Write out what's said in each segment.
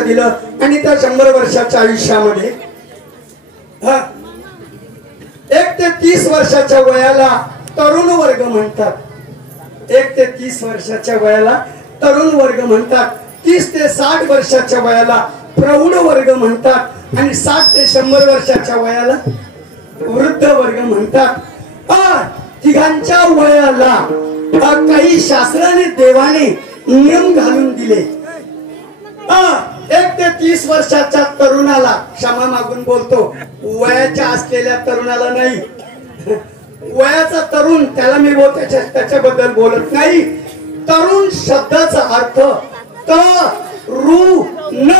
आयुष्य दिलं आणि त्या 100 वर्षाच्या आयुष्यामध्ये 1 ते 30 वर्षाच्या वयाला तरुण वर्ग म्हणतात. 1 ते 30 वर्षाच्या वयाला तरुण वर्ग म्हणतात. 30 ते 60 वर्षाच्या वयाला प्रौढ वर्ग म्हणतात आणि 60 ते 100 वर्षाच्या वयाला वृद्ध वर्ग म्हणतात. तिघांच्या वयाला काही शास्त्राने देवाने नियम घालून दिले. 1 ते 30 वर्षाच्या तरुणाला क्षमा मागून बोलतो, वयाच्या असलेल्या तरुणाला नाही. वयाचा तरुण त्याला मी त्याच्याबद्दल बोलत नाही. तरुण शब्दाचा अर्थ तरुण.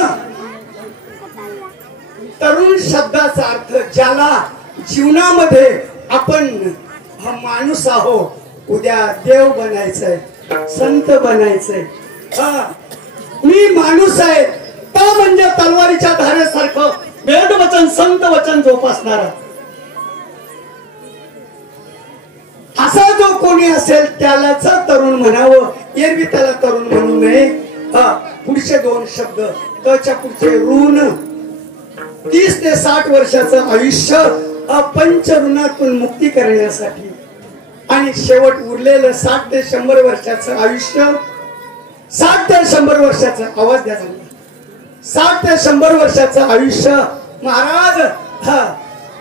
तरुण शब्दाचा अर्थ ज्याला जीवनामध्ये आपण हा माणूस आहो, उद्या देव बनायचंय, संत बनायचंय. मी माणूस आहे तो म्हणजे तलवारीच्या धारेसारखं वेद वचन संत वचन जोपासणारा. असा जो कोणी असेल त्यालाच तरुण म्हणावं, एरवी त्याला तरुण म्हणू नये. पुढचे 2 शब्द त्याच्या पुढचे ऋण. 30 ते 60 वर्षाचं आयुष्य पंचऋणातून मुक्ती करण्यासाठी आणि शेवट उरलेलं 60 ते 100 वर्षाचं आयुष्य. 60 ते 100 वर्षाचा आवाज द्या. 60 ते 100 वर्षाचं आयुष्य महाराज.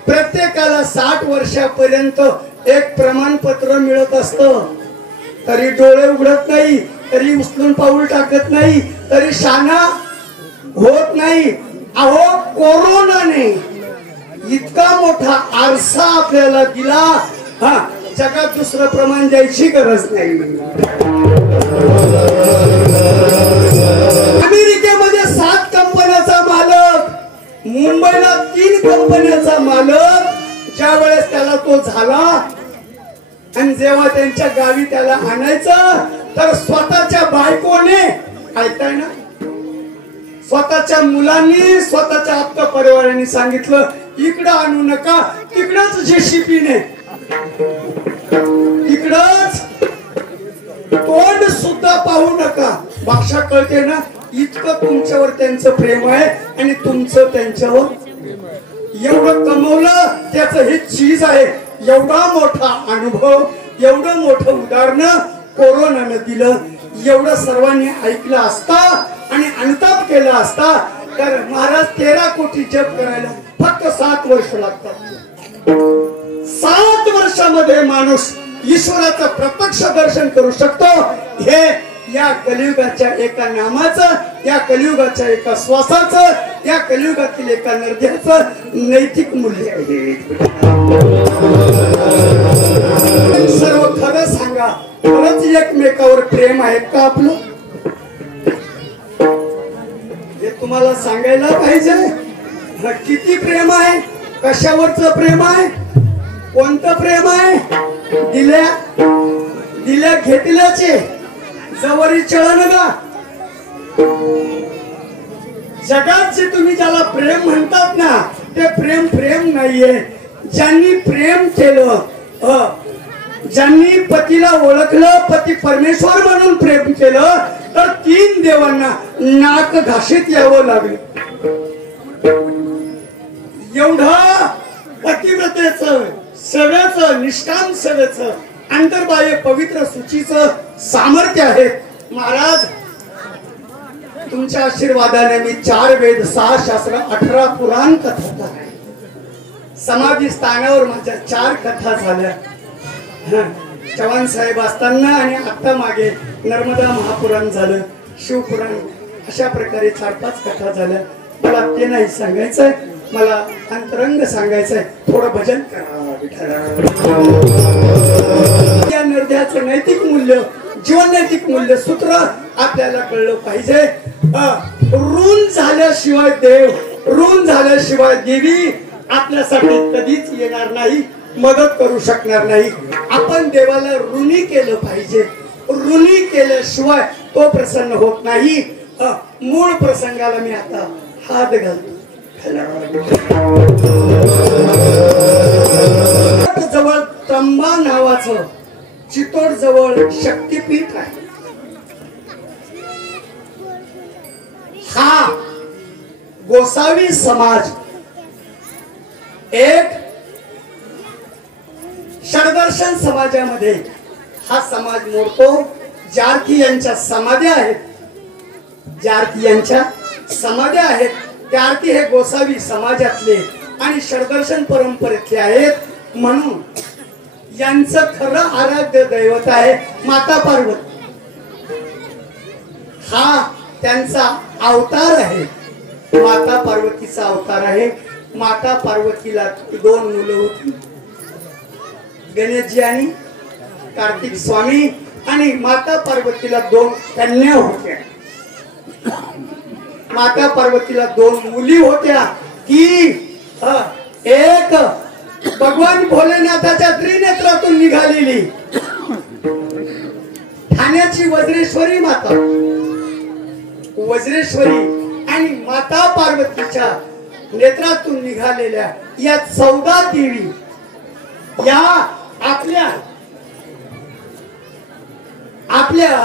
प्रत्येकाला 60 वर्षापर्यंत एक प्रमाणपत्र मिळत असतं, तरी डोळे उघडत नाही, तरी उचलून पाऊल टाकत नाही, तरी शाना होत नाही. अहो, कोरोनाने इतका मोठा आरसा आपल्याला दिला. जगात दुसरं प्रमाण द्यायची गरज नाही. अमेरिकेमध्ये 7 कंपन्याचा मालक, मुंबईला 3 कंपन्याचा मालक. ज्या वेळेस त्याला तो झाला आणि जेव्हा त्यांच्या गावी त्याला आणायचं तर स्वतःच्या बायकोने, ऐकताय ना, स्वतःच्या मुलांनी, स्वतःच्या आप्त परिवाराने सांगितलं इकडं आणू नका, तिकडच जेसीबीने, तिकडच, तोंड सुद्धा पाहू नका. भाषा कळते ना, इतकं तुमच्यावर त्यांचं प्रेम आहे आणि तुमचं त्यांच्यावर. एवढं कमवलं त्याचं हे चीज आहे. एवढा मोठा अनुभव, एवढं मोठं उदाहरण कोरोनानं दिलं. एवढं सर्वांनी ऐकलं असता आणि अनुताप केला असता तर महाराज 13 कोटी जप करायला फक्त 7 वर्ष लागतात. 7 वर्षामध्ये माणूस ईश्वराचं प्रत्यक्ष दर्शन करू शकतो. हे या कलियुगाच्या एका नामाचं, या कलियुगाच्या एका श्वासाचं, या कलियुगातील एका नरद्याचं नैतिक मूल्य आहे. सर्व खरं सांगा, खरंच एकमेकावर प्रेम आहे का आपलं? हे तुम्हाला सांगायला पाहिजे. किती प्रेम आहे, कशावरच प्रेम आहे, कोणतं प्रेम आहे? दिल्या घेतल्याचे जवरी चळण गा. जगात जे तुम्ही ज्याला प्रेम म्हणतात ना, ते प्रेम प्रेम नाहीये. ज्यांनी प्रेम केलं, ज्यांनी पतीला ओळखलं, पती परमेश्वर म्हणून प्रेम केलं, तर 3 देवांना नाक घाशीत यावं लागलं. एवढं पतिव्रतेचं, सेवेचं, निष्काम सेवेचं, अंतर्बाह्य पवित्र सूचीचं सामर्थ्य आहे. महाराज, तुमच्या आशीर्वादाने मी 4 वेद, 6 शास्त्र, 18 पुराण कथा, समाधी स्थानावर माझ्या 4 कथा झाल्या. चव्हाण साहेब असताना आणि आता मागे नर्मदा महापुराण झालं, शिवपुराण, अशा प्रकारे 4-5 कथा झाल्या. मला ते नाही सांगायचंय, मला अंतरंग सांगायचंय. थोडं भजन करा. या निर्धाराचं नैतिक मूल्य, जीवन नैतिक मूल्य सूत्र आपल्याला कळलं पाहिजे. ऋण झाल्याशिवाय देव, ऋण झाल्याशिवाय देवी आपल्यासाठी कधीच येणार नाही, मदत करू शकणार नाही. आपण देवाला ऋणी केलं पाहिजे. ऋणी केल्याशिवाय तो प्रसन्न होत नाही. मूळ प्रसंगाला मी आता हात घालतो. जवळ त्र्यंबा नावाचं चितोड जवळ शक्तिपीठ आहे. हा गोसावी समाज एक षडदर्शन समाजामध्ये हा समाज मोडतो. जारकी यांच्या समाध्या आहेत, जारकी यांच्या समाध्या आहेत. जारकी हे गोसावी समाजातले आणि षडदर्शन परंपरेतले आहेत. म्हणून यांचं खरं आराध्य दैवत आहे माता पार्वती. हा त्यांचा अवतार आहे, माता पार्वतीचा अवतार आहे. माता पार्वतीला 2 मुलं होती, गणेशजी आणि कार्तिक स्वामी. आणि माता पार्वतीला 2 कन्या होत्या. माता पार्वतीला 2 मुली होत्या की एक भगवान भोलेनाथाच्या त्रिनेत्रातून निघालेली ठाण्याची वज्रेश्वरी माता, वज्रेश्वरी आणि माता पार्वतीच्या नेत्रातून निघालेल्या या 14 देवी या आपल्या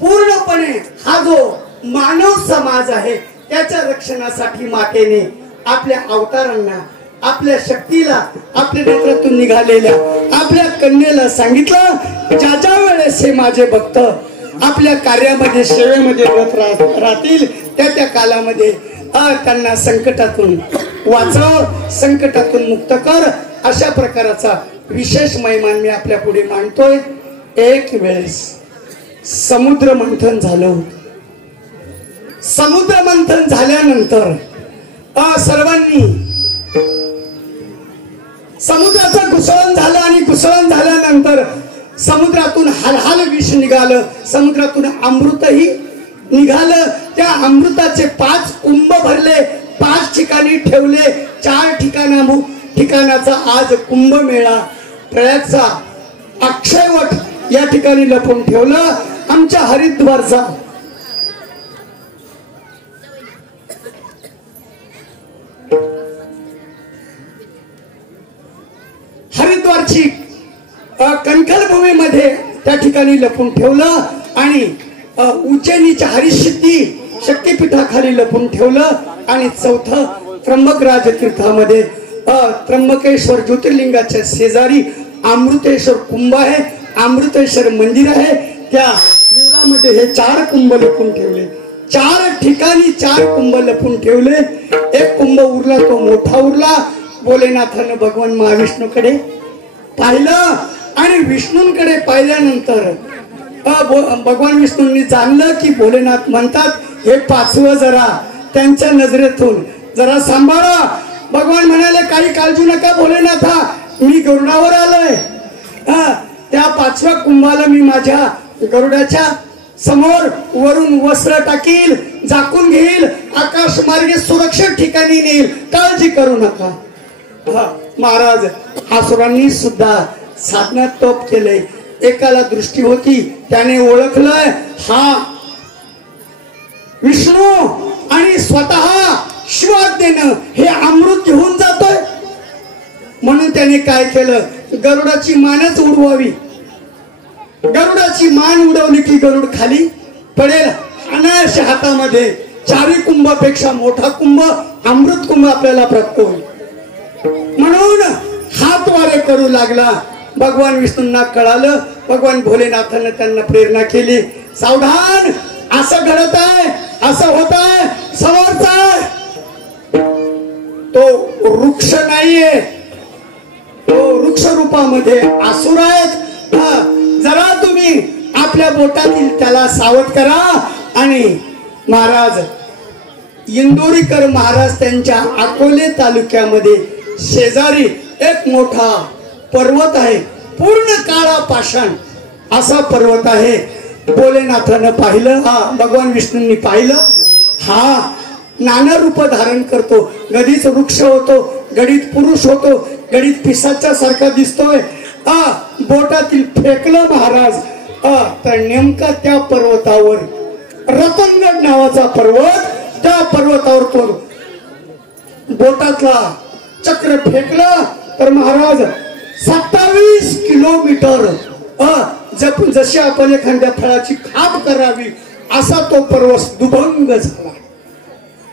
पूर्णपणे हा जो मानव समाज आहे त्याच्या रक्षणासाठी मातेने आपल्या अवतारांना, आपल्या शक्तीला, आपल्या नेत्रातून निघालेल्या आपल्या कन्येला सांगितलं, ज्या वेळेस हे माझे भक्त आपल्या कार्यामध्ये सेवेमध्ये रत राहतील त्या कालामध्ये त्यांना संकटातून वाचव, संकटातून मुक्त कर. अशा प्रकारचा विशेष महिमान मी आपल्या पुढे मांडतोय. एक वेळेस समुद्र मंथन झालं. समुद्र मंथन झाल्यानंतर सर्वांनी समुद्राचं घुसळण झालं आणि घुसळण झाल्यानंतर समुद्रातून हलहल विष निघालं, समुद्रातून अमृतही निघालं. त्या अमृताचे 5 कुंभ भरले, 5 ठिकाणी ठेवले. 4 ठिकाणाचा आज कुंभमेळा प्रयागचा अक्षयवट या ठिकाणी लपवून ठेवलं. आमच्या हरिद्वारचा हरिद्वारची कणखल भूमीमध्ये त्या ठिकाणी लपून ठेवलं आणि उज्जैनीच्या हरिसिद्धी शक्तीपीठाखाली लपून ठेवलं. आणि 4थं त्र्यंबकराज तीर्थामध्ये त्र्यंबकेश्वर ज्योतिर्लिंगाच्या शेजारी अमृतेश्वर कुंभ आहे, अमृतेश्वर मंदिर आहे. त्या विवरामध्ये हे 4 कुंभ लपून ठेवले. 4 ठिकाणी 4 कुंभ लपून ठेवले. एक कुंभ उरला, तो मोठा उरला. भोलेनाथानं भगवान महाविष्णूकडे पाहिलं आणि विष्णूंकडे पाहिल्यानंतर भगवान विष्णूंनी जाणलं की भोलेनाथ म्हणतात हे 5वं जरा त्यांच्या नजरेतून जरा सांभाळा. भगवान म्हणाले काही काळजी नका भोलेनाथा, मी गरुडावर आलोय. त्या 5व्या कुंभाला मी माझ्या गरुडाच्या समोर वरून वस्त्र टाकील, झाकून घेईल, आकाश मार्गे सुरक्षित ठिकाणी नेईल, काळजी करू नका. महाराज आसुरांनी सुद्धा साधना तप केले. एकाला दृष्टी होती, त्याने ओळखलंय हा विष्णू आणि स्वतः शिवाज्ञेनं हे अमृत घेऊन जातोय. म्हणून त्याने काय केलं, गरुडाची मानच उडवावी. गरुडाची मान उडवली की गरुड खाली पडेल. अनायास हातामध्ये 4 कुंभापेक्षा मोठा कुंभ अमृत कुंभ आपल्याला प्राप्त होईल. म्हणून हात वारे करू लागला. भगवान विष्णूंना कळालं. भगवान भोलेनाथानं त्यांना प्रेरणा केली, सावधान, असं घडत आहे, असं होत आहे, समोरचा तो वृक्ष नाहीये, तो वृक्ष रूपामध्ये असुर आहेत. जरा तुम्ही आपल्या बोटातील त्याला सावध करा. आणि महाराज इंदोरीकर महाराज त्यांच्या अकोले तालुक्यामध्ये शेजारी एक मोठा पर्वत आहे, पूर्ण काळा पाषाण असा पर्वत आहे. भोलेनाथानं पाहिलं, भगवान विष्णूंनी पाहिलं, हा नाना रूप धारण करतो. गडीत वृक्ष होतो, गडीत पुरुष होतो, गडीत पिसाच्या सारखा दिसतोय. बोटातील फेकलं महाराज. तर नेमका त्या पर्वतावर रतनगड नावाचा पर्वत, त्या पर्वतावर तो बोटातला चक्र फेकलं तर महाराज 27 किलोमीटर जशी आपण एखाद्या फळाची खाप करावी असा तो पर्वत दुभंग झाला.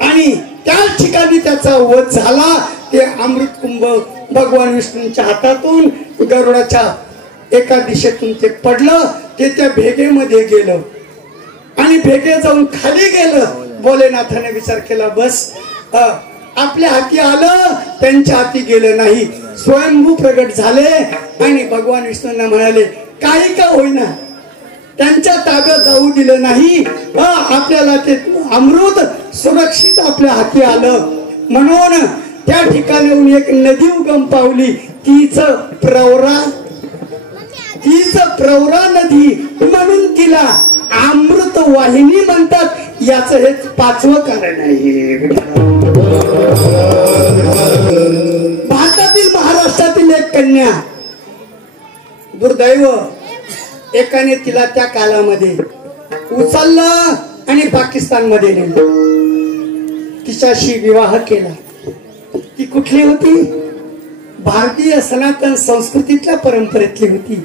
आणि त्याच ठिकाणी त्याचा वध झाला. ते अमृत कुंभ भगवान विष्णूंच्या हातातून गरुडाच्या एका दिशेतून ते पडलं. ते त्या भेगेमध्ये गेलं आणि भेगे जाऊन खाली गेलं. भोलेनाथाने विचार केला, बस आपल्या हाती आलं, त्यांच्या हाती गेलं नाही. स्वयंभू प्रगट झाले आणि भगवान विष्णूंना म्हणाले, काही का होईना त्यांच्या ताब्यात जाऊ दिलं नाही. आपल्याला ते अमृत सुरक्षित आपल्या हाती आलं. म्हणून त्या ठिकाणाहून एक नदी उगम पावली. तीच प्रवरा नदी, म्हणून तिला अमृत वाहिनी म्हणतात. याचं हे 5वं कारण आहे. भारतातील महाराष्ट्रातील एक कन्या, दुर्दैव, एकाने तिला त्या कालामध्ये उचललं आणि पाकिस्तान मध्ये नेलं. तिच्याशी विवाह केला. ती कुठली होती? भारतीय सनातन संस्कृतीतल्या परंपरेतली होती.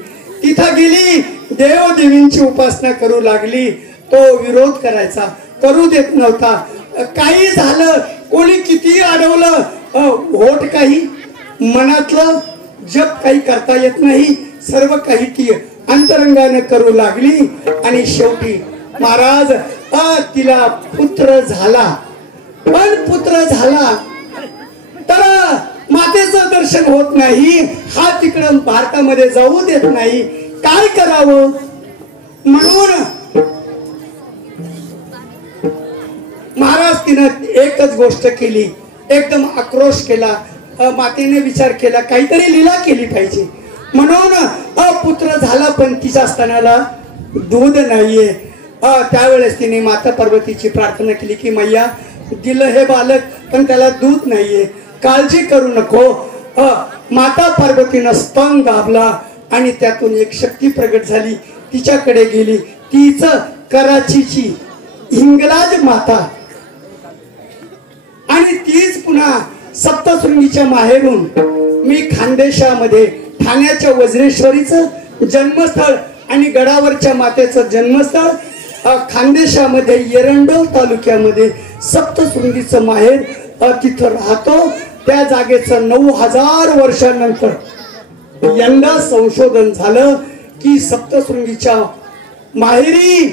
तिथं गेली, देवदेवींची उपासना करू लागली. तो विरोध करायचा, करू देत नव्हता. काही झालं, कोणी किती अडवलं, होठ काही, मनातलं जप काही करता येत नाही. सर्व काही ती अंतरंगाने करू लागली. आणि शेवटी महाराज तिला पुत्र झाला. पण पुत्र झाला तर मातेचं दर्शन होत नाही. हा तिकडं भारतामध्ये जाऊ देत नाही. काय करावं? म्हणून महाराज तिनं एकच गोष्ट केली, एकदम आक्रोश केला. मातेने विचार केला, काहीतरी लीला केली पाहिजे. म्हणून पुत्र झाला पण तिच्या स्तनाला दूध नाहीये. त्यावेळेस तिने माता पार्वतीची प्रार्थना केली की मैया, दिलं हे बालक पण त्याला दूध नाहीये, काळजी करू नको. माता पार्वतीनं स्तन दाबला आणि त्यातून एक शक्ती प्रगट झाली. तिच्याकडे गेली. तीच कराचीची हिंगलाज माता आणि तीच पुन्हा सप्तशृंगीच्या माहेरून मी खानदेशामध्ये ठाण्याच्या वज्रेश्वरीचं जन्मस्थळ आणि गडावरच्या मातेचं जन्मस्थळ खानदेशामध्ये एरंडोल तालुक्यामध्ये सप्तशृंगीचं माहेर तिथं राहतो. त्या जागेचं 9000 वर्षांनंतर यंदा संशोधन झालं की सप्तशृंगीच्या माहेरी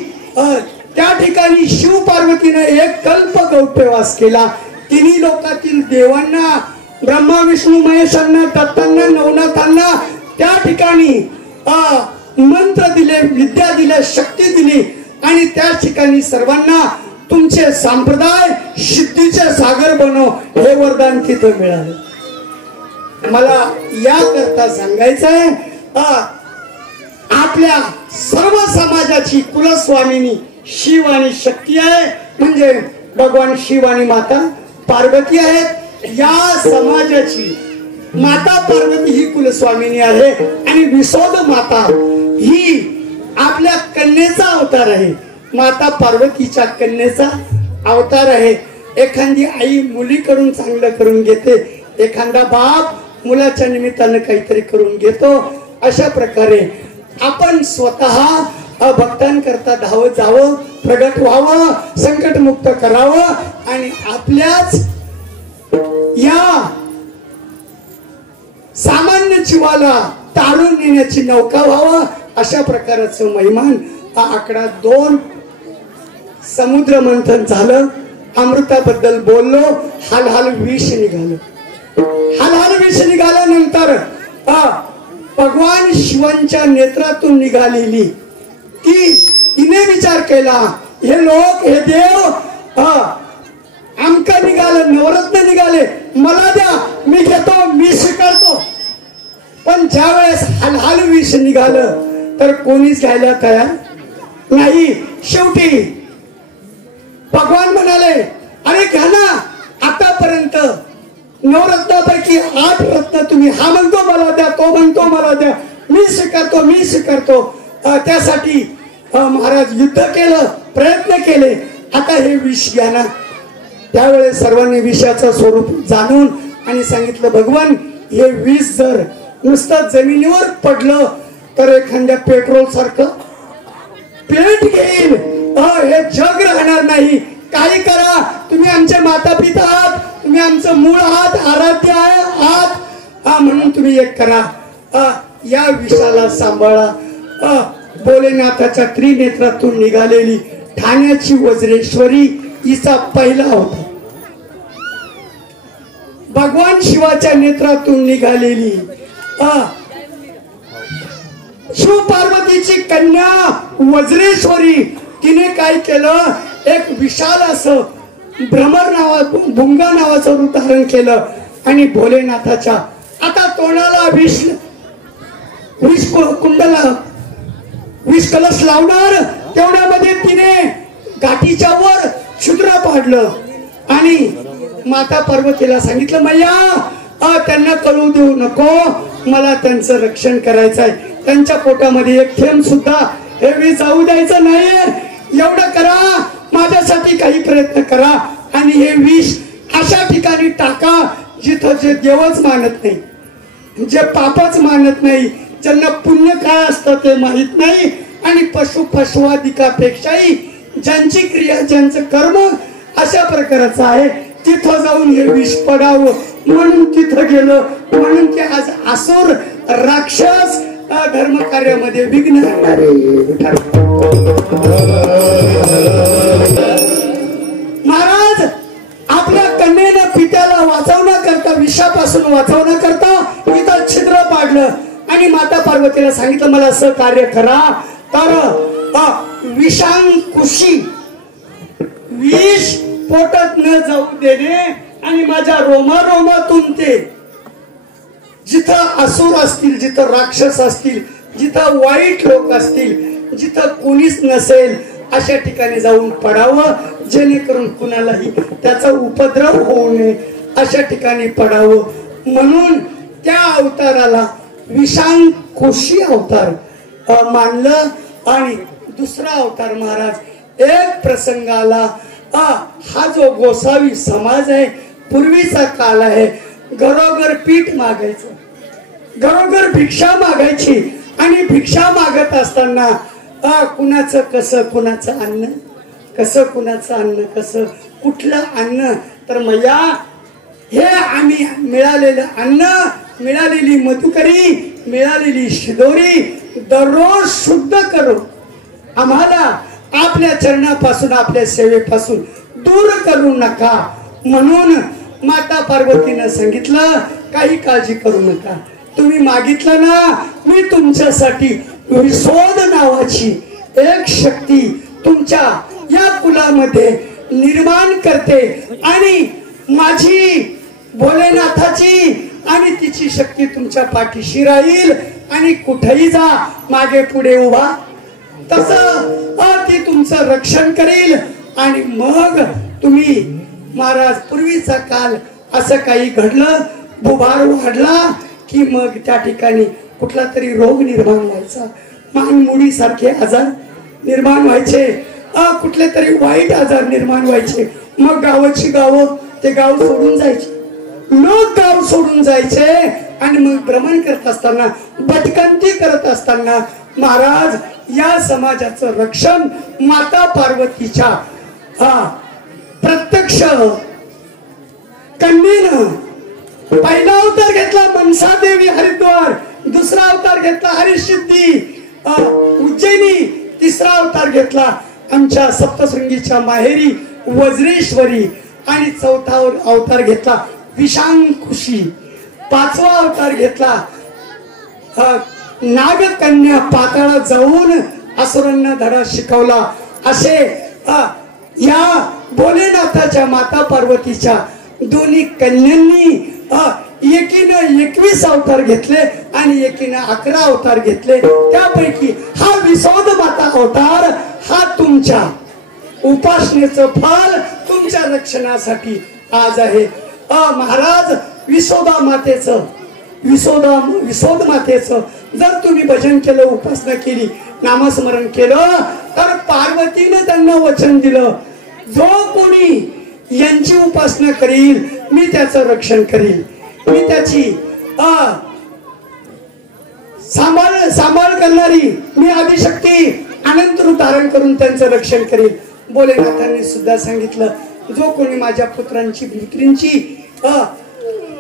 त्या ठिकाणी शिव पार्वतीने एक कल्प गौप्यवास केला. तिन्ही लोकातील देवांना, ब्रह्मा विष्णू महेशांना, दत्तांना, नवनाथांना त्या ठिकाणी मंत्र दिले, विद्या दिल्या, शक्ती दिली आणि त्या ठिकाणी सर्वांना तुमचे संप्रदाय सिद्धीचे सागर बनव हे वरदान तिथं मिळालं. मला या करता सांगायचंय, आपल्या सर्व समाजाची कुलस्वामिनी शिव आणि शक्ती आहे. म्हणजे भगवान शिव आणि माता पार्वती आहेत. या समाजाची माता पार्वती ही कुलस्वामिनी आहे आणि विशोद माता ही आपल्या कन्येचा अवतार आहे. माता पार्वतीच्या कन्येचा अवतार आहे. एखादी आई मुलीकडून चांगलं करून घेते, एखादा बाप मुलाच्या निमित्तानं काहीतरी करून घेतो. अशा प्रकारे आपण स्वतः भक्तांकरता धावत जावं, प्रगट व्हावं, संकटमुक्त करावं आणि आपल्याच या सामान्य जीवाला तारून नेण्याची नौका व्हावं. अशा प्रकारचं महिमान हा आकडा 2 समुद्र मंथन झालं. अमृताबद्दल बोललो, हाल विष निघालं. हाल विष निघाल्यानंतर भगवान शिवांच्या नेत्रातून निघालेली तिने विचार केला, हे लोक, हे देव आमका निघालं, नवरत्न निघाले, मला द्या, मी घेतो, मी स्वीकारतो. पण ज्या वेळेस हाल विष निघालं तर कोणीच घ्यायला तयार नाही. शेवटी भगवान म्हणाले, अरे घ्या ना, आतापर्यंत नवरत्नापैकी 8 रत्न तुम्ही, हा म्हणतो मला द्या, तो म्हणतो मला द्या, मी स्वीकारतो. त्यासाठी महाराज युद्ध केलं, प्रयत्न केले. आता हे विष घ्या ना. त्यावेळेस सर्वांनी विषाचं स्वरूप जाणून आणि सांगितलं, भगवान हे विष जर नुसतं जमिनीवर पडलं तर एखाद्या पेट्रोल सारखं पेट घेईल, हे जग राहणार नाही. काही करा, तुम्ही आमचे माता पिता आहात, तुम्ही आमचं मूळ आहात, आराध्य आहात, म्हणून तुम्ही एक करा, या विषाला सांभाळा. भोलेनाथाच्या त्रिनेत्रातून निघालेली ठाण्याची वज्रेश्वरी हिचा पहिला होता. भगवान शिवाच्या नेत्रातून निघालेली शिव पार्वतीची कन्या वज्रेश्वरी, तिने काय केलं, एक विशाल असं भ्रमर भुंगा नावाचं रूप धारण केलं आणि भोलेनाथाच्या आता तोंडाला विष कलश लावणार तेवढ्यामध्ये तिने गाठीच्या वर छिद्र पाडलं आणि माता पार्वतीला सांगितलं, मैया त्यांना कळू देऊ नको, मला त्यांचं रक्षण करायचंय, त्यांच्या पोटामध्ये एक थेंब सुद्धा हे जाऊ द्यायचं नाहीये, एवढं करा, माझ्यासाठी काही प्रयत्न करा आणि हे विष अशा ठिकाणी टाका जिथं जे देवच मानत नाही, जे पापच मानत नाही, ज्यांना पुण्य काय असतं ते माहित नाही आणि पशुआदिकापेक्षाही ज्यांची क्रिया ज्यांचं कर्म अशा प्रकारचं आहे तिथं जाऊन हे विष पडावं म्हणून तिथं गेलं. म्हणून ते आज असुर राक्षस धर्म कार्यामध्ये विघ्न आणणारे महाराज आपल्या कन्येनं पित्याला वाचवण्याकरता, विषापासून वाचवण्याकरता इथं छिद्र पाडलं आणि माता पार्वतीला सांगितलं, मला असं कार्य करा. तर विषांकुशी विष पोटात न जाऊ देणे आणि माझ्या रोमारोमातून ते जिथं असुर असतील, जिथं राक्षस असतील, जिथं वाईट लोक असतील, जिथं कोणीच नसेल अशा ठिकाणी जाऊन पडावं, जेणेकरून कुणालाही त्याचा उपद्रव होऊ नये अशा ठिकाणी पडावं. म्हणून त्या अवताराला विषांकुशी अवतार मानलं. आणि दुसरा अवतार महाराज एक प्रसंगाला हा जो गोसावी समाज आहे, पूर्वीचा काल आहे, घरोघर पीठ मागायचं, घरोघर भिक्षा मागायची आणि भिक्षा मागत असताना कुणाचं कसं, कुणाचं अन्न कसं, कुणाचं अन्न कसं, कुठलं अन्न, तर मैया हे आम्ही मिळालेलं अन्न, मिळालेली मधुकरी, मिळालेली शिदोरी दररोज शुद्ध करू, आम्हाला आपल्या चरणापासून, आपल्या सेवेपासून दूर करू नका. म्हणून माता पार्वतीनं सांगितलं, काही काळजी करू नका, तुम्ही मागितलं ना, मी तुमच्यासाठी विसोद नावाची एक शक्ती तुमच्या या कुलामध्ये निर्माण करते आणि माझी भोलेनाथाची आणि तिची शक्ती तुमच्या पाठीशी राहील आणि कुठेही जा, मागे पुढे उभा, तसं ती तुमचं रक्षण करेल. आणि मग तुम्ही महाराज पूर्वीचा काल असं काही घडलं, बुभार वाढला की मग त्या ठिकाणी कुठला तरी रोग निर्माण व्हायचा, मानमुडी सारखे आजार निर्माण व्हायचे, कुठले तरी वाईट आजार निर्माण व्हायचे. मग गावाची गावं ते गाव सोडून जायचे, लोक गाव सोडून जायचे आणि मग भ्रमण करत असताना, भटकंती करत असताना महाराज या समाजाचं रक्षण माता पार्वतीच्या प्रत्यक्ष कन्येनं पहिला अवतार घेतला मनसा देवी हरिद्वार, दुसरा अवतार घेतला हरिसिद्धी उज्जैनी, तिसरा अवतार घेतला आमच्या सप्तशृंगीच्या माहेरी वज्रेश्वरी आणि चौथा अवतार घेतला विषांकुशी, पाचवा अवतार घेतला नागकन्या, पाताळात जाऊन असुरांना धडा शिकवला. असे या भोलेनाथाच्या माता पार्वतीच्या दोन्ही कन्यांनी एकीनं 21 अवतार घेतले आणि एकीनं 11 अवतार घेतले. त्यापैकी हा विसोद माता अवतार हा तुमच्या उपासनेचं फल तुमच्या रक्षणासाठी आज आहे. महाराज विसोदा मातेचं, विसोद मातेचं जर तुम्ही भजन केलं, उपासना केली, नामस्मरण केलं तर पार्वतीने त्यांना वचन दिलं, जो कोणी यांची उपासना करील मी त्याचं रक्षण करील, मी त्याची सांभाळ करणारी, मी आदिशक्ती अनंत रूप धारण करून त्यांचं रक्षण करील. भोलेनाथांनी सुद्धा सांगितलं, जो कोणी माझ्या पुत्रांची पुत्रींची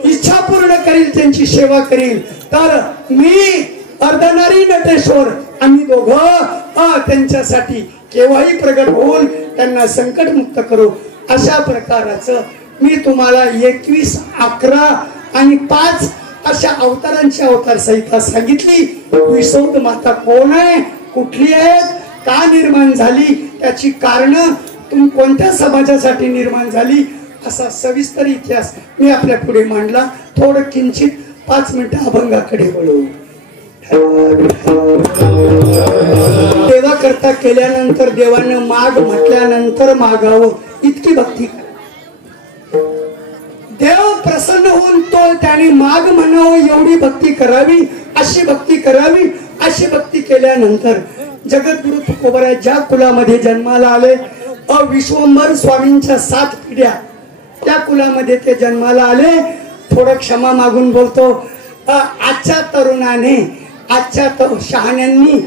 इच्छा पूर्ण करील, त्यांची सेवा करील, तर मी अर्धनारी नटेश्वर आम्ही दोघं त्यांच्यासाठी केव्हाही प्रगट होऊन त्यांना संकट मुक्त करू. अशा प्रकाराचं मी तुम्हाला 21, 11 आणि 5 अशा अवतारांची अवतार संहिता सांगितली. विसौद माता कोण आहे, कुठली आहेत, का निर्माण झाली, त्याची कारण तुम्ही कोणत्या समाजासाठी निर्माण झाली, असा सविस्तर इतिहास मी आपल्या पुढे मांडला. थोडं किंचित 5 मिनिटं अभंगाकडे वळू. देवा करता केल्यानंतर, देवानं माग म्हटल्यानंतर मागावं, इतकी भक्ती. देव प्रसन्न होऊन तो त्याने माग म्हणावं एवढी भक्ती करावी, अशी भक्ती करावी. अशी भक्ती केल्यानंतर जगद्गुरु तुकोबराय ज्या कुलामध्ये जन्माला आले, विश्वंभर स्वामींच्या 7 पिढ्या त्या कुलामध्ये ते जन्माला आले. थोडं क्षमा मागून बोलतो, आजच्या तरुणाने, आजच्या शहाण्यांनी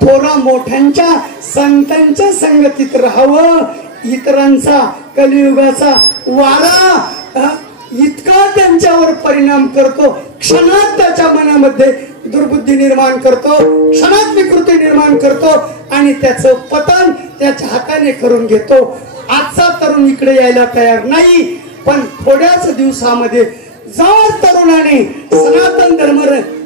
थोरा मोठ्यांच्या संतांच्या संगतीत राहावं. इतरांचा कलियुगाचा वारा इतका त्यांच्यावर परिणाम करतो, क्षणात त्याच्या मनामध्ये दुर्बुद्धी निर्माण करतो, क्षणात विकृती निर्माण करतो आणि त्याचं पतन त्याच्या हाताने करून घेतो. आजचा तरुण इकडे यायला तयार नाही, पण थोड्याच दिवसामध्ये जर तरुणाने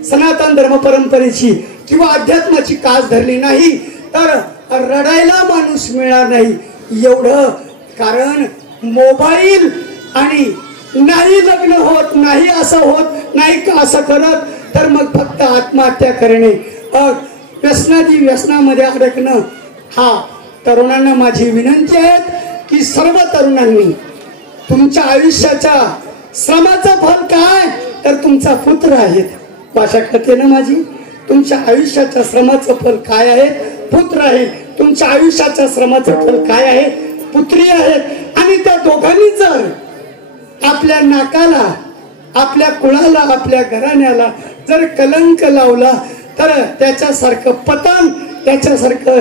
सनातन धर्म परंपरेची किंवा अध्यात्माची कास धरली नाही तर रडायला माणूस मिळणार नाही. एवढं कारण मोबाईल आणि नाही लग्न होत नाही, असं होत नाही का असं करत तर मग फक्त आत्महत्या करणे, व्यसनामध्ये अडकणं. हा तरुणांना माझी विनंती आहे की सर्व तरुणांनी तुमच्या आयुष्याच्या श्रमाचं फल काय, तर तुमचा पुत्र आहेत. भाषा कळते ना माझी? तुमच्या आयुष्याच्या श्रमाचं फल काय आहे? पुत्र आहे. तुमच्या आयुष्याच्या श्रमाचं फल काय आहे? पुत्री आहेत. आणि त्या दोघांनी जर आपल्या नाकाला, आपल्या कुळाला, आपल्या घराण्याला जर कलंक लावला तर त्याच्यासारखं पतन, त्याच्यासारखं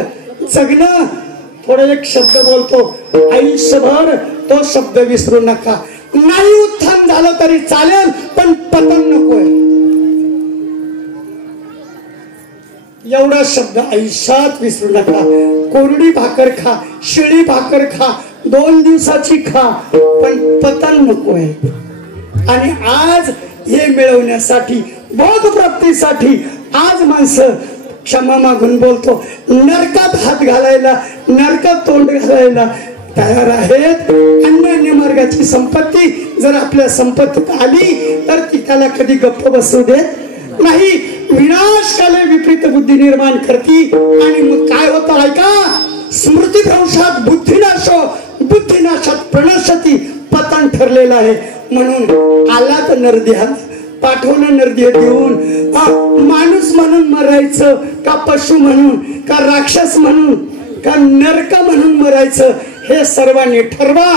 जगणं. थोडं एक शब्द बोलतो, आयुष्यभर तो शब्द विसरू नका. नाही उत्थान झालं तरी चालेल, पण पतन नकोय. एवढा शब्द आयुष्यात विसरू नका. कोरडी भाकर खा, शिळी भाकर खा, 2 दिवसाची खा, पण पतन नकोय. आणि आज हे मिळवण्यासाठी, बोधप्राप्तीसाठी आज माणसं क्षमा मागून बोलतो, नरकात हात घालायला, नरकात तोंड घालायला तयार आहेत. अन्य मार्गाची संपत्ती जर आपल्या संपत्तीत आली तर ती त्याला कधी गप्प बसू देत नाही. विनाशकाले विपरीत बुद्धी निर्माण करती. आणि मग काय होतं ऐका, स्मृतिभ्रंशात बुद्धिनाशो, बुद्धिनाशात प्रणशती, पतन ठरलेलं आहे. म्हणून आलात नरदेहा, पाठवलं नरदेह देऊन, माणूस म्हणून मरायचं का पशु म्हणून, का राक्षस म्हणून, का नरक म्हणून मरायचं, हे सर्वांनी ठरवा.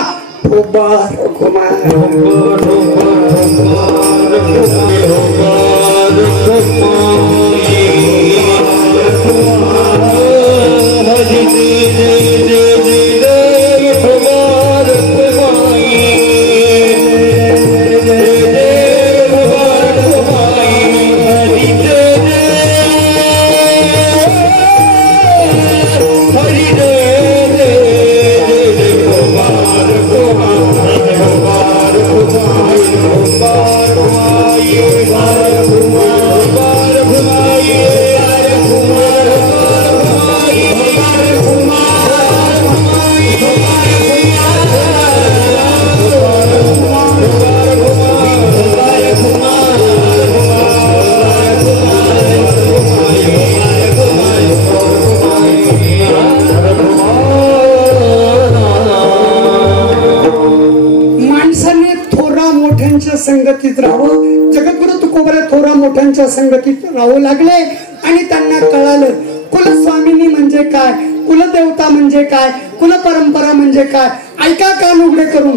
संगतीत राहावं. जगद्गुरु तुकोबराय थोरा मोठ्यांच्या संगतीत राहावं लागले आणि त्यांना कळालं कुलस्वामिनी म्हणजे काय, कुलदेवता म्हणजे काय, कुलपरंपरा म्हणजे काय. ऐका कान उघडे करून,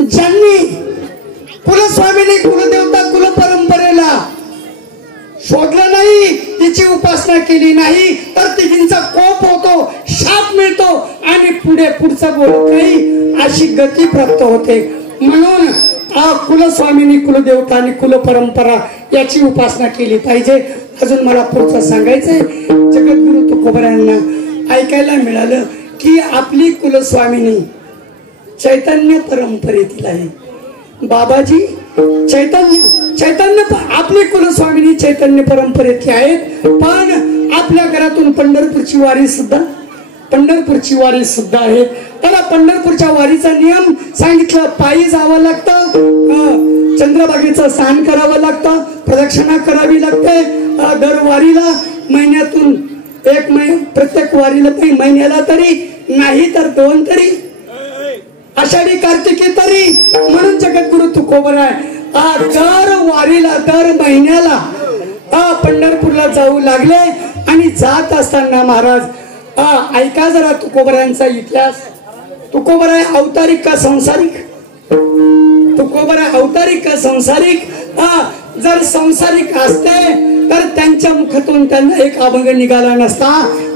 ज्यांनी कुलस्वामिनी, कुलदेवता, कुलपरंपरेला शोधलं नाही, तिची उपासना केली नाही तर तिघींचा कोप होतो, शाप मिळतो आणि पुढचा बोल काही अशी गती प्राप्त होते. म्हणून कुलस्वामिनी, कुलदेवता आणि कुलपरंपरा याची उपासना केली पाहिजे. अजून मला पुढचं सांगायचंय. जगद्गुरु तुकोबरायांना ऐकायला मिळालं की आपली कुलस्वामिनी चैतन्य परंपरेतील आहे. बाबाजी चैतन्य आपली कुलस्वामिनी चैतन्य परंपरेतली आहेत. पण आपल्या घरातून पंढरपूरची वारी सुद्धा आहे. त्याला पंढरपूरच्या वारीचा नियम सांगितलं. पायी जावं लागतं, चंद्रभागेचं स्नान करावं लागतं, प्रदक्षिणा करावी लागते. दर वारीला महिन्यातून प्रत्येक वारीला महिन्याला तरी, नाही तर 2 तरी, आषाढी कार्तिकी तरी. म्हणून जगद्गुरु तुकोबराय दर वारीला दर महिन्याला पंढरपूरला जाऊ लागले. आणि जात असताना महाराज ऐका जरा तुकोबरायांचा इतिहास. तुकोबराय अवतारिक का संसारिक? तुकोबराय अवतारिक का संसारिक? जर संसारिक असते तर त्यांच्या मुखातून त्यांना एक अभंग निघाला नसता.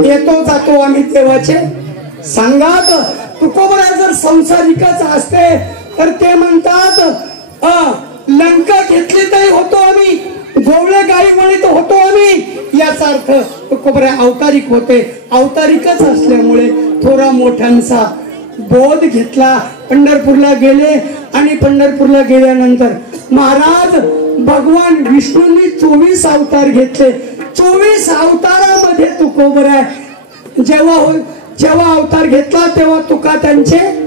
येतो जातो आम्ही देवाचे सांगात. तुकोबराय जर संसारिकच असते तर ते म्हणतात लंका घेतली तरी होतो आम्ही, गोवळे गाई वळीत होतो आम्ही. याचा अर्थ तुकोबराय अवतारिक होते. अवतारिकच असल्यामुळे थोडा मोठ्यांचा बोध घेतला. पंढरपूरला गेले आणि पंढरपूरला गेल्यानंतर महाराज भगवान विष्णूंनी 24 अवतार घेतले. 24 अवतारामध्ये तुकोबराय जेव्हा अवतार घेतला तेव्हा तुका त्यांचे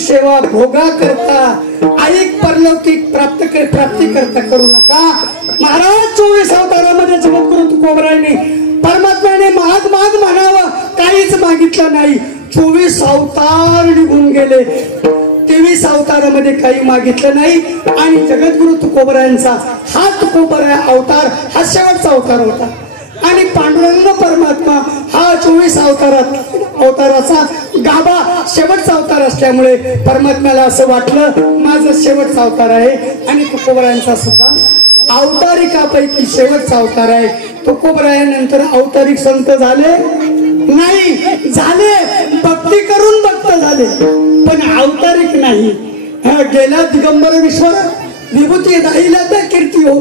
सेवा भोगा करता ऐक परलौकिक प्राप्ती करता करू नका. महाराज 24 अवतारामध्ये जगद्गुरु तुकोबरायांनी परमात्म्याने माग म्हणावं काहीच मागितलं नाही. 24 अवतार निघून गेले. 23 अवतारामध्ये काही मागितलं नाही. आणि जगद्गुरु तुकोबरायांचा हा तुकोबराय अवतार हा शेवटचा अवतार होता. आणि पांडुरंग परमात्मा हा 24 अवताराचा गाभा शेवटचा अवतार असल्यामुळे परमात्म्याला असं वाटलं माझा शेवटचा अवतार आहे. आणि तुकोबरायांचा सुद्धा अवतारिकापैकी शेवटचा अवतार आहे. तुकोबरायानंतर अवतारिक संत झाले नाही, झाले भक्ती करून भक्त झाले पण अवतारिक नाही. गेला दिगंबर विश्वर विभूती दाईला त्या कीर्ती हो.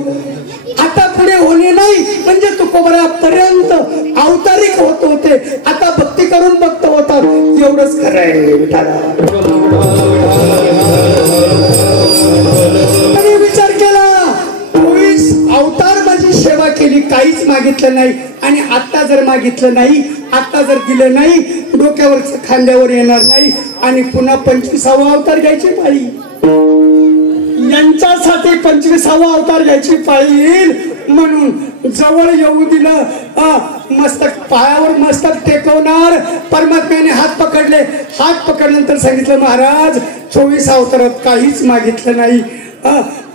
आता पुढे होणे नाही म्हणजे तुकोबरापर्यंत अवतारिक होत होते. आता भक्ती करून भक्त होतात एवढंच खरं आहे. आणि विचार केला 24 अवतार माझी सेवा केली काहीच मागितलं नाही. आणि आता जर मागितलं नाही, आता जर दिलं नाही डोक्यावरच खांद्यावर येणार नाही. आणि पुन्हा 25वा अवतार घ्यायची पाळी. यांच्यासाठी 25वा अवतार घ्यायची पाळी येईल म्हणून जवळ येऊ दिलं. मस्तक पायावर मस्तक टेकवणार. परमात्म्याने हात पकडले. हात पकडल्यानंतर सांगितलं महाराज 24 अवतारात काहीच मागितलं नाही.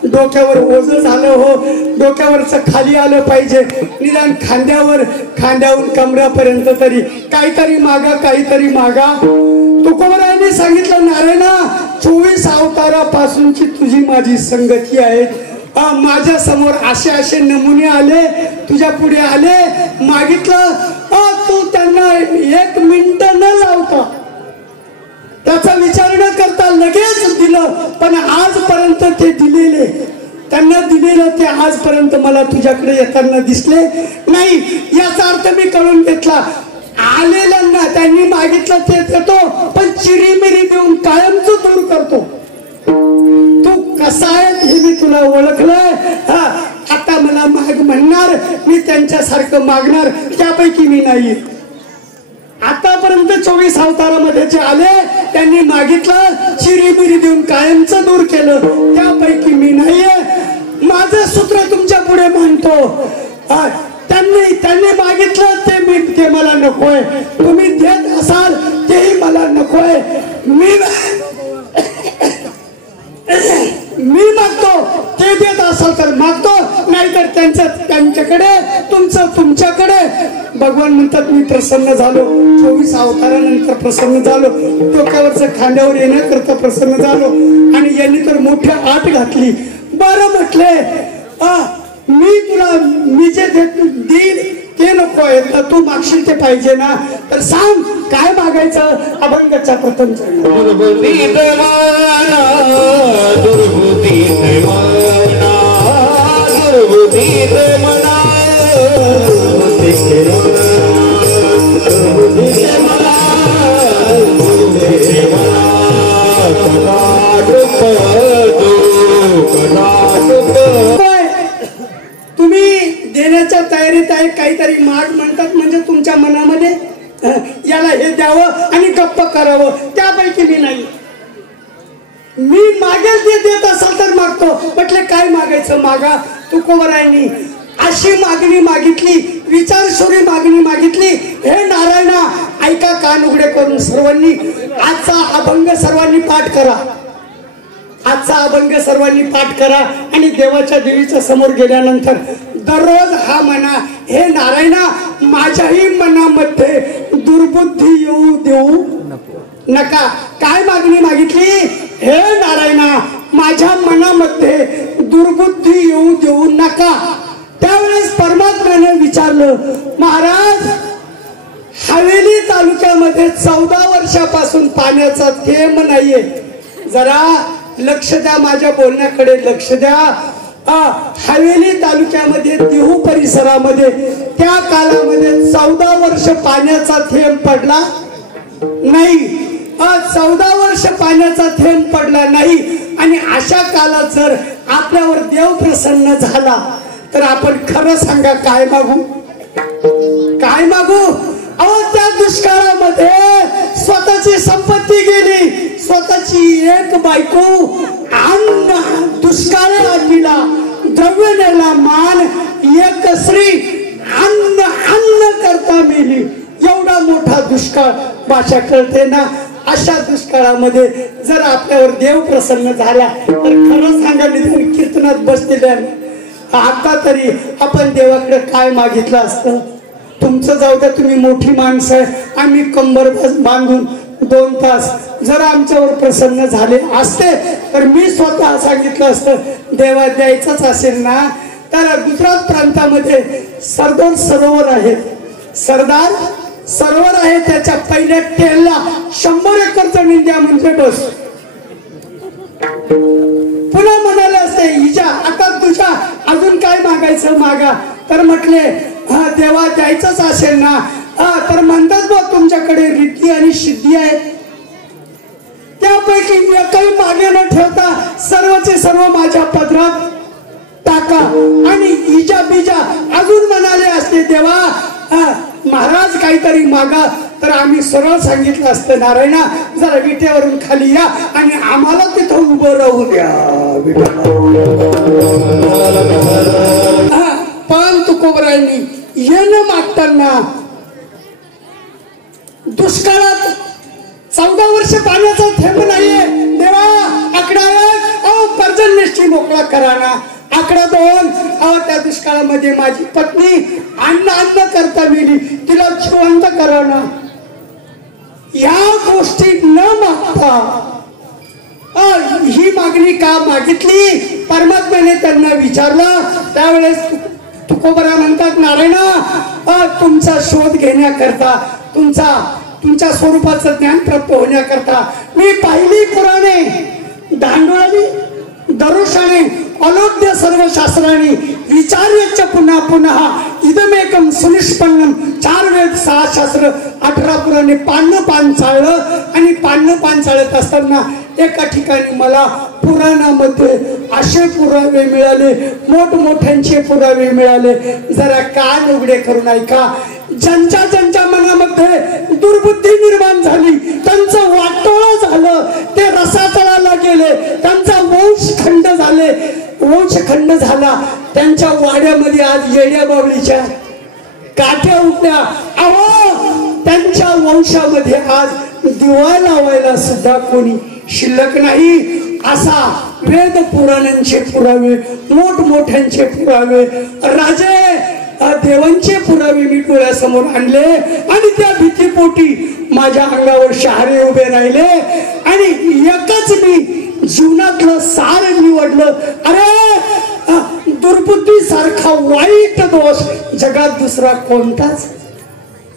डोक्यावर ओझ झालं हो. डोक्यावरच खाली आलं पाहिजे. निदान खांद्यावरून कमरापर्यंत तरी काहीतरी मागा. तुकोबरायांनी सांगितलं नारायणा 24 अवतारापासूनची तुझी माझी संगती आहे. माझ्या समोर असे नमुने आले, तुझ्या पुढे आले, मागितलं तू त्यांना 1 मिनिट न लावता त्याचा विचार न करता लगेच दिलं. पण आजपर्यंत ते दिलेले त्यांना दिलेलं ते आजपर्यंत मला तुझ्याकडे येताना दिसले नाही. याचा अर्थ मी कळून घेतला. आलेल्यांना त्यांनी मागितलं ते देतो पण चिरीमिरी देऊन कायमच दूर करतो. तू कसा आहे हे तुला ओळखलंय. आता मला माग म्हणणार, मी त्यांच्यासारखं मागणार, त्यापैकी मी नाही. आतापर्यंत 24 अवतारामध्ये जे आले त्यांनी मागितलं, चिरीबिरी देऊन कायमचं दूर केलं, त्यापैकी मी नाहीये. माझं सूत्र तुमच्या पुढे मांडतो. त्यांनी मागितलं ते मला नकोय. तुम्ही देत असाल तेही मला नकोय. मी मागतो, ते देत असाल तर मागतो, नाहीतर त्यांच्याकडे, तुमचं तुमच्याकडे. भगवान म्हणतात मी प्रसन्न झालो, 24 अवतारानंतर प्रसन्न झालो, डोक्यावरचं खांद्यावर येण्याकरता प्रसन्न झालो. आणि यांनी तर मोठी आट घातली. बरं म्हटले, मी जे देईल ते नको आहे, तर तू मागशील ते पाहिजे ना, तर सांग काय मागायचं. अभंगाचा प्रथम चरण. तुम्ही देण्याच्या तयारीत आहे, काहीतरी माग म्हणतात म्हणजे तुमच्या मनामध्ये याला हे द्यावं आणि गप्प करावं, त्यापैकी मी नाही. मी मागेल ते देत असाल तर मागतो. म्हटले काय मागायचं मागा. तुकोबरायांनी अशी मागणी मागितली, विचारशोरी मागणी मागितली. हे नारायणा ऐका, कान उघडे करून सर्वांनी आजचा अभंग सर्वांनी पाठ करा. आजचा अभंग सर्वांनी पाठ करा आणि देवाच्या देवीच्या समोर गेल्यानंतर दररोज हा म्हणा, हे नारायणा माझ्याही मनामध्ये दुर्बुद्धी येऊ देऊ नका. काय मागणी मागितली? हे नारायणा माझ्या मनामध्ये दुर्बुद्धी येऊ देऊ नका. त्यावेळेस परमात्म्याने विचारलं, महाराज हवेली तालुक्यामध्ये 14 वर्षापासून पाण्याचा थेंब नाहीये. जरा लक्ष द्या, माझ्या बोलण्याकडे लक्ष द्या. हवेली तालुक्यामध्ये देहू परिसरामध्ये त्या काळामध्ये 14 वर्ष पाण्याचा थेंब पडला नाही. 14 वर्ष पाण्याचा थेंब पडला नाही. आणि अशा काळात जर आपल्यावर देव प्रसन्न झाला तर आपण खरं सांगा काय मागू, काय मागू. अहो त्या दुष्काळामध्ये स्वतःची संपत्ती गेली, स्वतःची एक बायको, अन्न दुष्काळ आणला, द्रव्य नेला मान, एक स्त्री अन्न अन्न करता मेली. एवढा मोठा दुष्काळ, भाषा कळते ना. अशा दुष्काळामध्ये जर आपल्यावर देव प्रसन्न झाला तर खरं सांगा, निदान कीर्तनात बसलेल्या आता तरी आपण देवाकडे काय मागितलं असतं. तुमचं जाऊ द्या, तुम्ही मोठी माणसं आहे, आम्ही कंबर बांधून 2 तास जर आमच्यावर प्रसन्न झाले असते तर मी स्वतः सांगितलं असतं, देवा द्यायचंच असेल ना तर गुजरात प्रांतामध्ये सरदार सरोवर आहे. सरदार सरोवर आहे, त्याच्या पहिल्या टेलला 100 एकर जमीन द्या म्हणजे बस. पुन्हा म्हणाले असते, हिजा आता तुझ्या अजून काय मागायचं मागा. तर म्हटले देवा द्यायचंच असेल ना तर म्हणतात बघ तुमच्याकडे रिद्धी आणि सिद्धी आहे, त्यापैकी काही मागे न ठेवता सर्वचे सर्व माझ्या पदरात टाका. आणि इजा बिजा अजून म्हणाले असते, देवा महाराज काहीतरी मागा, तर आम्ही सरळ सांगितलं असतं, नारायणा जरा विटेवरून खाली या आणि आम्हाला तिथं उभं राहू द्या. पण तुकोबरायांनी येणं मागताना दुष्काळात 14 वर्ष पाण्याचा थेंब नाहीये. देवा आकडा 1 पर्जन्यष्टी मोकळा करा ना. आकडा 2 त्या दुष्काळामध्ये माझी पत्नी अन्न अन्न करता गेली, तिला जिवंत करा ना. या गोष्टी न मागता ही मागणी का मागितली? परमात्म्याने त्यांना विचारलं. त्यावेळेस तुकोबरा म्हणतात, नारायणा तुमचा शोध घेण्याकरता, तुमच्या स्वरूपाचं ज्ञान प्राप्त होण्याकरता मी पाहिली पुराणे, धांडोळी दरुषाने अलोक्य सर्व शास्त्रांनी विचार्यच पुन्हा पुन्हा इदमेकम सुनिष्पन्नम. 4 वेद 6 शास्त्र 18 पुराणे पान चाळलं. आणि पान चाळत असताना एका ठिकाणी मला पुराणामध्ये असे पुरावे मिळाले, मोठमोठ्यांचे पुरावे मिळाले. जरा कान उघडे करून ऐका. ज्यांच्या ज्यांच्या मनामध्ये दुर्बुद्धी निर्माण झाली, त्यांचं वाटोळं झालं, ते रसातळाला गेले, त्यांचा वंशखंड झाले, वंशखंड झाला. त्यांच्या वाड्यामध्ये आज येड्या बावळीच्या काठ्या उठल्या. अहो, त्यांच्या वंशामध्ये आज दिवा लावायला सुद्धा कोणी शिल्लक नाही. असा वेद पुराणांचे पुरावे, मोठमोठ्यांचे पुरावे, राजे देवांचे पुरावे मी डोळ्यासमोर आणले आणि त्या भीतीपोटी माझ्या अंगावर शहारे उभे राहिले आणि एकच मी जीवनातलं सार निवडलं. अरे, दुर्बुद्धी सारखा वाईट दोष जगात दुसरा कोणताच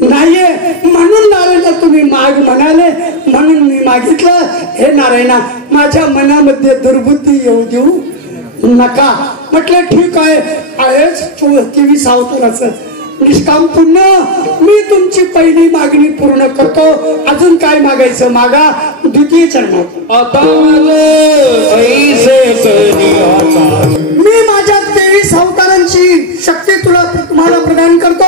नाहीये. म्हणून नारायणा तुम्ही माग म्हणाले, म्हणून मी मागितलं, हे नारायणा माझ्या मनामध्ये दुर्बुद्धी येऊ देऊ नका. म्हटलं ठीक आहे, आहेच 23 अवताराचं निष्काम पुण्य, मी तुमची पहिली मागणी पूर्ण करतो. अजून काय मागायचं मागा. द्वितीय चरणात आता मी माझ्या 23 अवतारांची शक्ती तुम्हाला प्रदान करतो.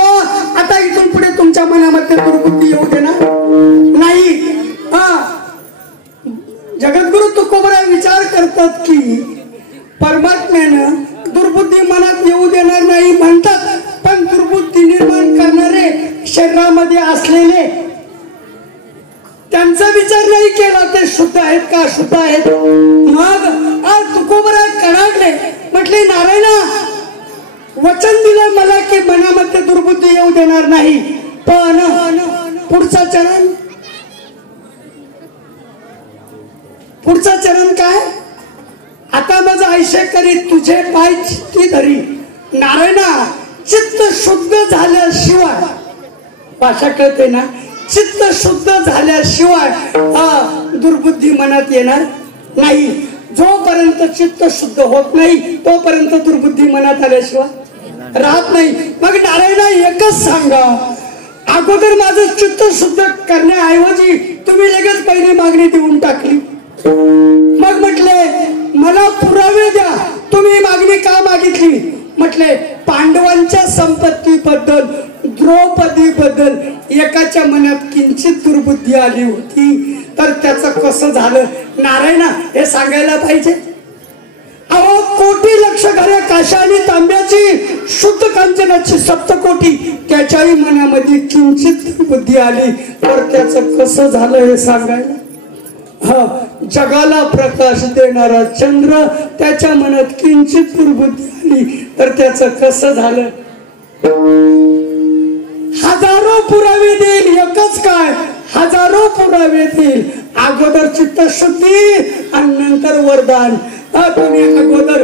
आता इथून पुढे तुमच्या मनामध्ये दुर्बुद्धी येऊ देणार नाही. जगद्गुरु तुकोबराय विचार करतात की परमात्म्यानं दुर्बुद्धी मनात येऊ देणार नाही म्हणतात, पण दुर्बुद्धी निर्माण करणारे शरीरामध्ये असलेले त्यांचा विचार नाही केला, ते शुद्ध आहेत का अशुद्ध आहेत. मग तुकोबराय कडागले, म्हटले नारायणा वचन दिलं मला की मनामध्ये दुर्बुद्धी येऊ देणार नाही, पण पुढचा चरण काय. आता माझं आयुष्य करी तुझे पाय चित्ती धरी. नारायणा चित्त शुद्ध झाल्याशिवाय, भाषा कळते ना, चित्त शुद्ध झाल्याशिवाय दुर्बुद्धी मनात येणार नाही. जोपर्यंत चित्त शुद्ध होत नाही तोपर्यंत दुर्बुद्धी मनात आल्याशिवाय राहत नाही. मग नारायणा एकच सांगा, अगोदर माझं चित्त शुद्ध करण्याऐवजी तुम्ही लगेच पहिली मागणी देऊन टाकली. मग म्हटले मला पुरावे द्या, तुम्ही मागणी का मागितली. म्हटले पांडवांच्या संपत्तीबद्दल, द्रौपदी बद्दल एकाच्या मनात किंचित दुर्बुद्धी आली होती, तर त्याचं कसं झालं नारायणा हे सांगायला पाहिजे. अहो, कोटी लक्ष घरे काशा आणि तांब्याची, शुद्ध कांचनाची सप्तकोटी, त्याच्याही मनामध्ये किंचित बुद्धी आली, तर त्याचं कसं झालं हे सांगायला. जगाला प्रकाश देणारा चंद्र, त्याच्या मनात किंचित दुर्बुद्धी आली, तर त्याचं कसं झालं. हजारो पुरावे देईल, एकच काय हजारो पुरावे देईल. अगोदर चित्तशुद्धी आणि नंतर वरदान. तुम्ही अगोदर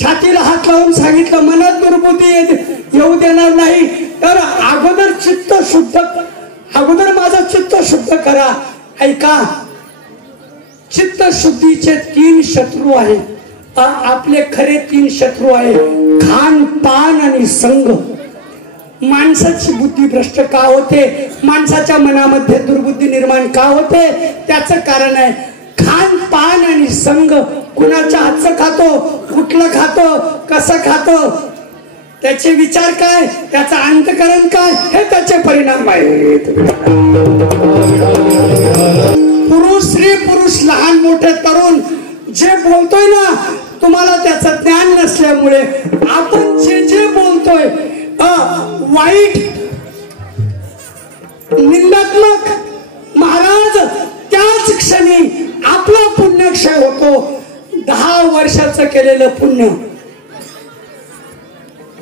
छातीला हात लावून सांगितलं मनात दुर्बुद्धी येऊ देणार नाही, तर अगोदर चित्त शुद्ध, अगोदर माझं चित्त शुद्ध करा. ऐका, चित्त शुद्धीचे 3 शत्रू आहेत. आपले खरे 3 शत्रू आहेत, खान पान आणि संग. माणसाची बुद्धी भ्रष्ट का होते, माणसाच्या मनामध्ये दुर्बुद्धी निर्माण का होते, त्याचं कारण आहे खान पान आणि संग. कुणाच्या हातचं खातो, कुठलं खातो, कसं खातो, त्याचे विचार काय, त्याचं अंतकरण काय, हे त्याचे परिणाम आहेत. पुरुष, स्त्री पुरुष, लहान मोठे तरुण जे बोलतोय ना, तुम्हाला त्याचं ज्ञान नसल्यामुळे आपण जे बोलतोय वाईट, निंदात्मक, महाराज त्याच क्षणी आपला पुण्यक्षय होतो. 10 वर्षाचं केलेलं पुण्य,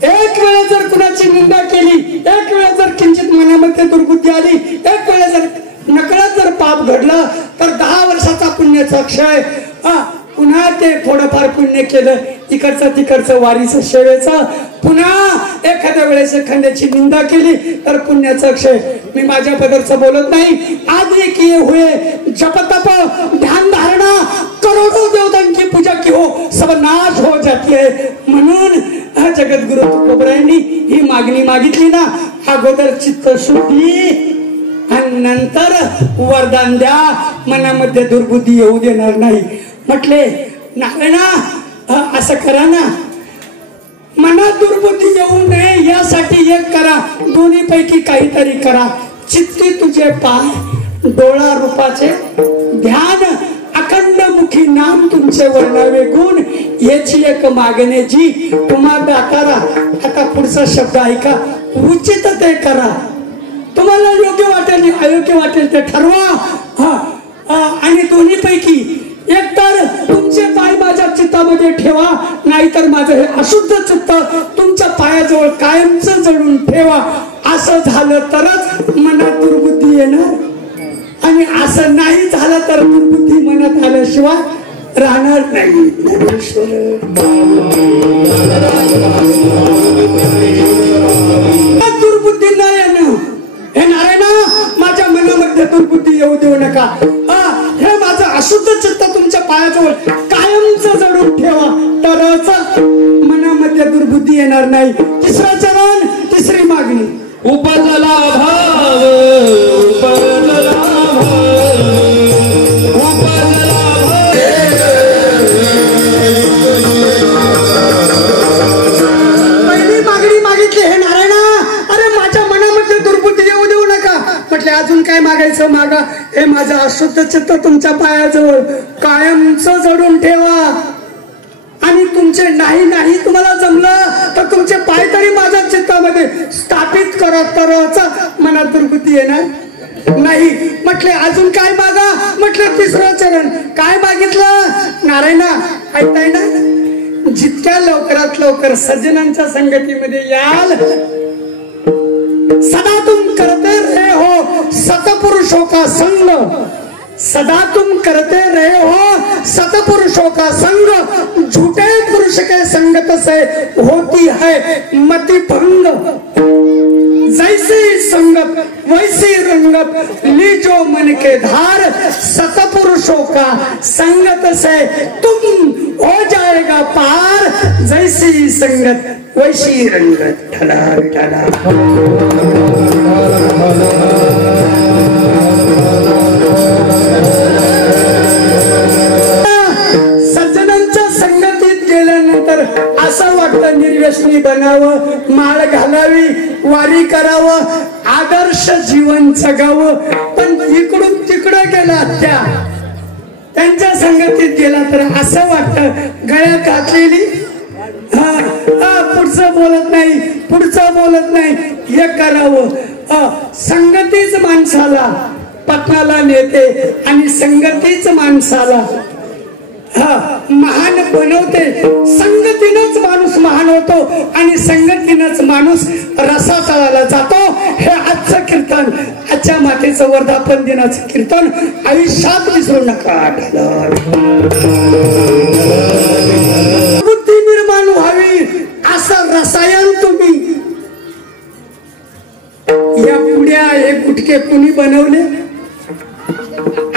एक वेळा जर कुणाची निंदा केली, एक वेळा जर किंचित मनामध्ये दुर्बुद्धी आली, एक वेळा जर नकळत जर पाप घडलं, तर 10 वर्षाचा पुण्याचा क्षय. पुन्हा ते थोडंफार पुण्य केलं, इकडचं तिकडचं वारीचं सेवेचं, पुन्हा एखाद्या वेळेस एखाद्याची निंदा केली तर पुण्याचा क्षय. मी माझ्या पदरचं बोलत नाही. आदि किए हुए जप तप ध्यान धारणा करोडो देवतां की पूजा की हो सब नाश हो जाती है. म्हणून जगद्गुरु तुकोबरायांनी ही मागणी मागितली ना, अगोदर चित्त शुद्धी आणि नंतर वरदान द्या, मनामध्ये दुर्बुद्धी येऊ देणार नाही. म्हटले नारायणा असं करा ना, मनात दुर्बुद्धी येऊ नये यासाठी एक करा, दोन्ही पैकी काहीतरी करा. चित्ती तुझे पाय, डोळा रूपाचे ध्यान, अखंड मुखी नाम तुमचे वर्णावे गुण, याची एक मागण्याची तुम्हा दातारा. आता पुढचा शब्द ऐका, उचित ते करा. तुम्हाला योग्य वाटेल अयोग्य वाटेल ते ठरवा. आणि दोन्ही पैकी एकतर तुमचे पाय माझ्या चित्तामध्ये ठेवा, नाहीतर माझं हे अशुद्ध चित्त तुमच्या पायाजवळ कायमचं जडून ठेवा. असं झालं तरच मनात दुर्बुद्धी येणार, आणि असं नाही झालं तर दुर्बुद्धी मनात आल्याशिवाय राहणार नाही. दुर्बुद्धी नाही येणं, हे नारायणा माझ्या मनामध्ये दुर्बुद्धी येऊ देऊ नका. हे माझं अशुद्ध चित्त तुमच्या पायाजवळ कायमचं जडून ठेवा, तरच मनामध्ये दुर्बुद्धी येणार नाही. तिसरा चरण, तिसरी मागणी. उपजला भाव, उपजला भाव, उपजला भाव. पहिली मागणी मागितली, हे नारायणा अरे माझ्या मनामध्ये दुर्बुद्धी येऊ देऊ नका. म्हटले अजून काय मागायचं मागा. हे माझं अशुद्ध चित्त तुमच्या पायाजवळ कायमचं जडून ठेवा, आणि तुमचे नाही तुम्हाला जमलं तर तुमचे पाय तरी माझ्या चित्तामध्ये स्थापित करा, तरच मनात दुर्बुद्धी येणार नाही. म्हटले अजून काय मागा. म्हटलं तिसरं चरण. काय मागितलं नारायणा, ऐकताय ना, जितक्या लवकरात लवकर सज्जनांच्या संगतीमध्ये याल, सदा तुम करते रहे हो सतपुरुषों का संग, सदा तुम करते रहे हो सतपुरुषों का संग, झूठे पुरुष के संगत से होती है मति भंग. जैसी संगत वैसी रंगत, लीजो मन के धार, सतपुरुषों का संगत से तुम हो जाएगा पार. जैसी संगत वैसी रंगत. ठला ठला. सज्जनांच्या संगतीत गेल्यानंतर असं वाटतं निर्व्यसनी बनावं, माळ घालावी, वारी करावं, आदर्श जीवन जगावं. पण इकडून तिकडे गेला त्यांच्या संगतीत गेला तर असं वाटतं गळ्यात घातलेली, पुढचं बोलत नाही, पुढचं बोलत नाही. हे करावं. संगतीच माणसाला पथनाला नेते, आणि संगतीच माणसाला महान बनवते. संगतीनंच माणूस महान होतो, आणि संगतीनंच माणूस रसातळाला जातो. हे आजचं कीर्तन, आजच्या मातेचं वर्धापन दिनाचं कीर्तन आयुष्यात विसरू नका. बुद्धी निर्माण व्हावी असं रसायन तुम्ही, या पुड्या हे गुटके कुणी बनवले,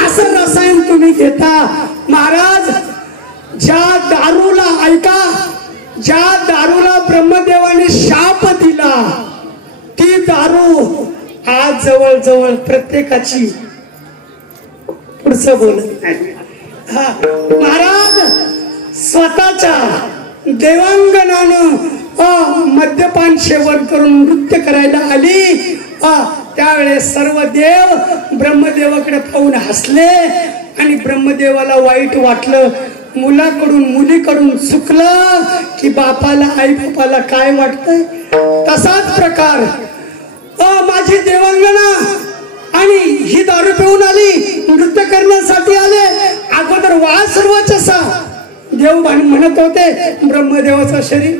असं रसायन तुम्ही घेता. महाराज ज्या दारूला, ऐका, ज्या दारूला ब्रह्मदेवाने शाप दिला, ती दारू आज जवळ जवळ प्रत्येकाची. पुढचं बोलत नाही. महाराज स्वतःच्या देवांगणानं मद्यपान सेवन करून नृत्य करायला आली. त्यावेळेस सर्व देव ब्रह्मदेवाकडे पाहून हसले, आणि ब्रह्मदेवाला वाईट वाटलं. मुलाकडून मुलीकडून चुकलं की बापाला, आई बापाला काय वाटतंय. तसाच प्रकार माझी देवांगना आणि ही दारू पिऊन आली, नृत्य करण्यासाठी आले. अगोदर वा सर्वच असा देव म्हणत होते. ब्रह्मदेवाचं शरीर,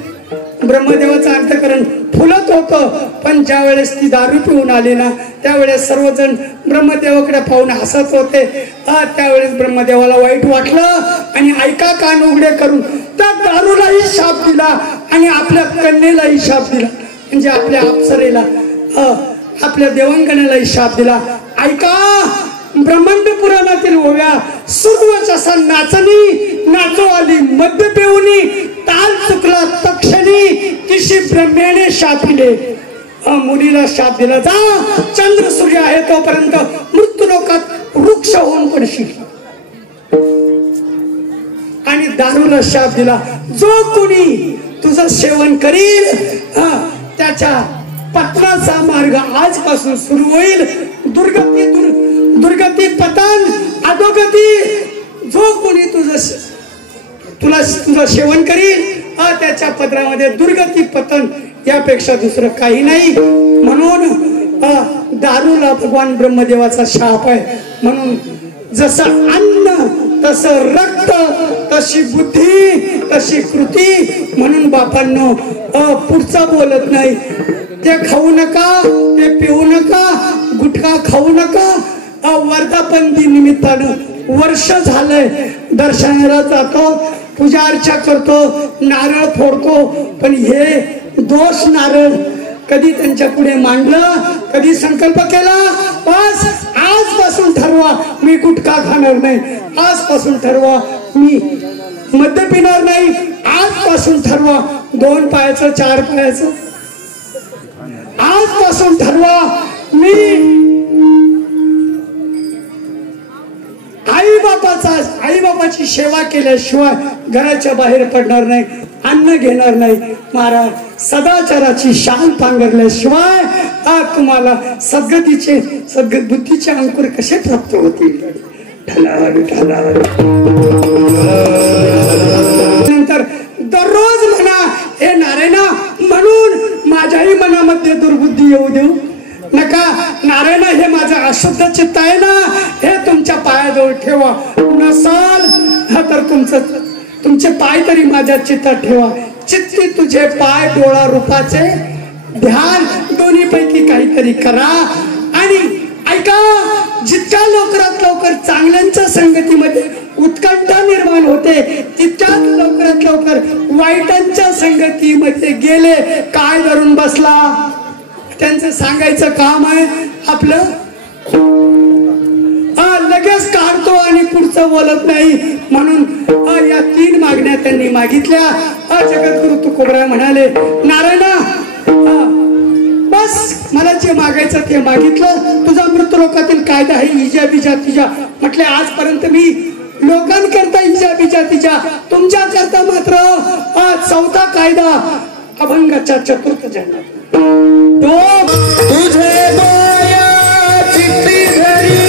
ब्रह्मदेवाचं अंतःकरण फुलत होतं. पण ज्या वेळेस ती दारू पिऊन आली ना, त्यावेळेस सर्वजण ब्रह्मदेवाकडे पाहून हसत होते. त्यावेळेस ब्रह्मदेवाला वाईट वाटलं, आणि ऐका कान उघडे करून त्या दारूलाही शाप दिला, आणि आपल्या कन्येलाही शाप दिला, म्हणजे आपल्या अप्सरेला, आपल्या देवांगणालाही शाप दिला. ऐका, ब्रह्मांड पुराणातील ओव्या, सुरवच असा नाचणी, नाचो आली मध्य पेऊनी, ताल चुकला तक्षणी, किशी ब्रह्मेने शापिले. मुलीला शाप दिला, जा चंद्र सूर्य आहे तोपर्यंत मृत्यू लोकात वृक्ष होऊन पडशील. आणि दारूला शाप दिला, जो कोणी तुझं सेवन करील त्याच्या पतनाचा मार्ग आजपासून सुरू होईल. दुर्गती पतन अधोगती. जो कोणी तुझं सेवन करील त्याच्या पदरामध्ये दुर्गती पतन यापेक्षा दुसरं काही नाही. म्हणून दारूला भगवान ब्रह्मदेवाचा शाप आहे. म्हणून जसं अन्न तसं रक्त तशी बुद्धी तशी कृती. म्हणून बापांनो पुढचं बोलत नाही. ते खाऊ नका, ते पिऊ नका, गुटखा खाऊ नका. वर्धापन दिन निमित्तानं वर्ष झालंय दर्शनाला जातो, पूजा अर्चा करतो, नारळ फोडतो. पण हे दोष नारळ कधी त्यांच्या पुढे मांडलं, कधी संकल्प केला, बस आजपासून ठरवा मी गुटखा खाणार नाही, आजपासून ठरवा मी मद्य पिणार नाही, आजपासून ठरवा 2 पायाचं 4 पायाचं, आजपासून ठरवा मी आई बापाची सेवा केल्याशिवाय घराच्या बाहेर पडणार नाही, अन्न घेणार नाही. महाराज सदाचाराची शान पांघरल्याशिवाय तुम्हाला बुद्धीचे अंकुर कसे प्राप्त होतील. नंतर दररोज म्हणा हे नारायणा, म्हणून माझ्याही मनामध्ये दुर्बुद्धी येऊ देऊ नका. नारायण हे माझं अशुद्ध चित्त आहे ना, हे तुमच्या पायाजवळ ठेवा. नसाल तर तुमचे पाय तरी माझ्या चित्तात ठेवा. चित्ती तुझे पाय डोळा रूपाचे ध्यान दोन्ही पैकी काहीतरी करा. आणि ऐका, जितक्या लवकरात लवकर चांगल्यांच्या संगतीमध्ये उत्कंठा निर्माण होते, तितक्याच लवकरात लवकर वाईटांच्या संगतीमध्ये गेले काय धरून बसला. त्यांचं सांगायचं काम आहे आपलं, लगेच काढतो आणि पुढचं बोलत नाही. म्हणून या 3 मागण्या त्यांनी मागितल्या. जगद्गुरु तुकोबराय म्हणाले, नारायणा बस मला जे मागायचं ते मागितलं. तुझा मृत्यू लोकातील कायदा आहे इजा बिजा तिजा. म्हटले आजपर्यंत मी लोकांकरता इजा बिजा तिजा, तुमच्या करता मात्र 4था कायदा अभंगाच्या 4th जन्मात. तुझे माया चित्ती धरी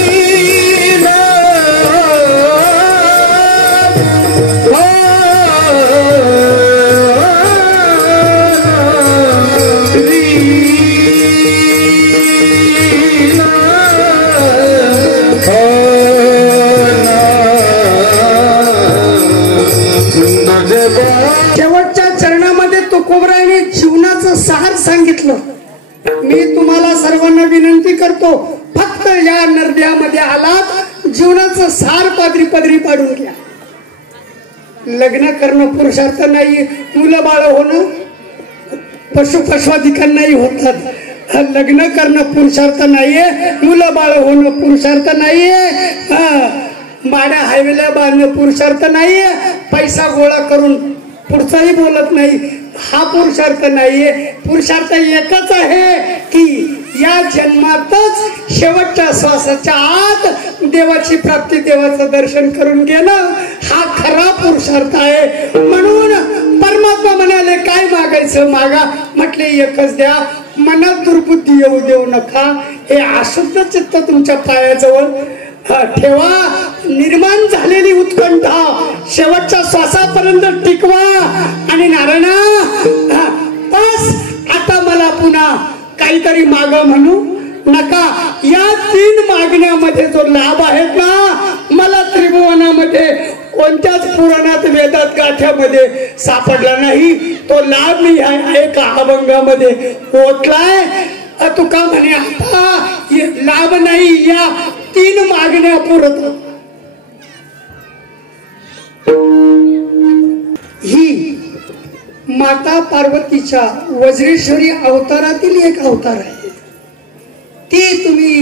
शेवटच्या चरणामध्ये तुकोबरायने जीवनाचं सार सांगितलं. मी तुम्हाला सर्वांना विनंती करतो, फक्त या नरड्यामध्ये आलात जीवनाचं सार पदरी पाडून घ्या. लग्न करणं पुरुषार्थ नाहीये, मुलं बाळ होणं पशुपशवाधिकांनाही होतात. लग्न करणं पुरुषार्थ नाहीये, मुलं बाळ होणं पुरुषार्थ नाहीये, माड्या हायवेला बांधणं पुरुषार्थ नाहीये, पैसा गोळा करून पुढचाही बोलत नाही हा पुरुषार्थ नाहीये. पुरुषार्थ एकच आहे की या जन्मातच शेवटच्या श्वासाच्या आत देवाची प्राप्ती, देवाचं दर्शन करून घेणं हा खरा पुरुषार्थ आहे. म्हणून परमात्मा म्हणाले काय मागायचं मागा. म्हटले एकच द्या, मनात दुर्बुद्धी येऊ देऊ नका. हे अशुद्ध चित्त तुमच्या पायाजवळ ठेवा. निर्माण झालेली उत्कंठा शेवटच्या श्वासापर्यंत टिकवा. आणि नारायणा बस आता मला पुन्हा काहीतरी माग म्हणू नका. या 3 मागण्यामध्ये जो लाभ आहेत ना, मला त्रिभुवनामध्ये कोणत्याच पुराणात वेदात गाठ्यामध्ये सापडला नाही. तो लाभ मी एका अभंगामध्ये ओतलाय. तुका म्हणे आता लाभ नाही, या 3 मागण्या पुरत. ही माता पार्वतीच्या वज्रेश्वरी अवतारातील एक अवतार आहे. ती तुम्ही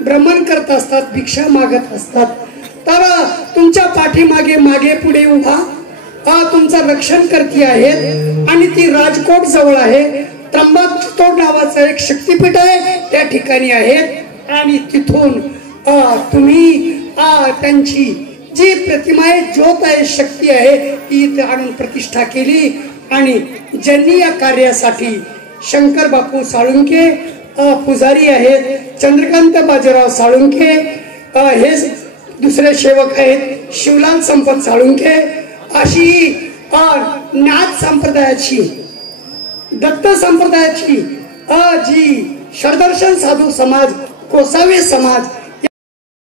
भ्रमण करत असतात, भिक्षा मागत असतात, तर तुमच्या पाठीमागे मागे पुढे उभा तुमचं रक्षण करती आहेत. आणि ती राजकोट जवळ आहे. त्र्यंबकेश्वर नावाचं एक शक्तिपीठ आहे, त्या ठिकाणी आहेत. आणि तिथून तुम्ही त्यांची जी प्रतिमा आहे, ज्योत आहे, शक्ती आहे, ती इथे आणून प्रतिष्ठा केली. आणि ज्यांनी या कार्यासाठी शंकर बापू साळुंके पुजारी आहेत, चंद्रकांत बाजीराव साळुंके हे दुसरे सेवक आहेत, शिवलाल संपत साळुंके, अशी नाथ संप्रदायाची, दत्त संप्रदायाची जी षडदर्शन साधू समाज, कोसावे समाज